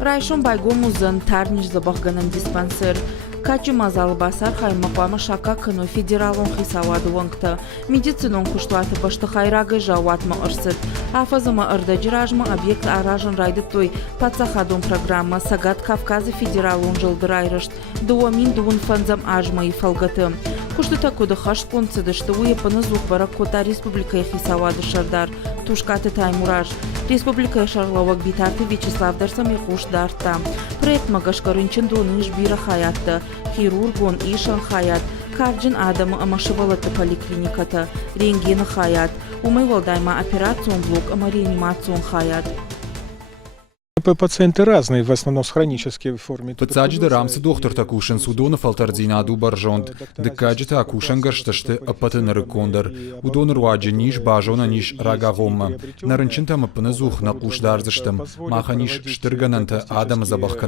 Райшон байгомузын тарниш забахганан диспансер. Качу мазал басар хаймақвама шака кыну федералон хисавады вангта. Медицинон кушлаты башты хайрагы жауатма ырсыт. Афазыма ырдажиражма объект аражын райды той пацахадон программа Сагат Кавказы федералон жылдыр айрышт. Дуамин дуын фанзам ажма и фалгаты. Кушты такуды хаш концидышты уепаны зухбара кота республика хисавады шардар. Тушкаты таймураж. Республика шарлавак битарты Вячеслав Дарсам и хуш дарта. Проект магашкарынчын дуыныш бира хаятты. Хирургон ишан хаят. Карджин адамы амашывалаты поликлиниката. Рентгені хаят. Умайвалдайма операцион блок ама реанимацион хаят. Пациенты разные, в основном с хронической формой. Пацаджда рамсы доктор такушен судона фалтардзинаду баржонд. Декаджта акушен гаршташты апатын рекондер. Удонор ваджи ниш бажона ниш рагавомма. Нарынчынтам апына зух на кушдарзыштым. Маха ниш штыргананта адам забахкан.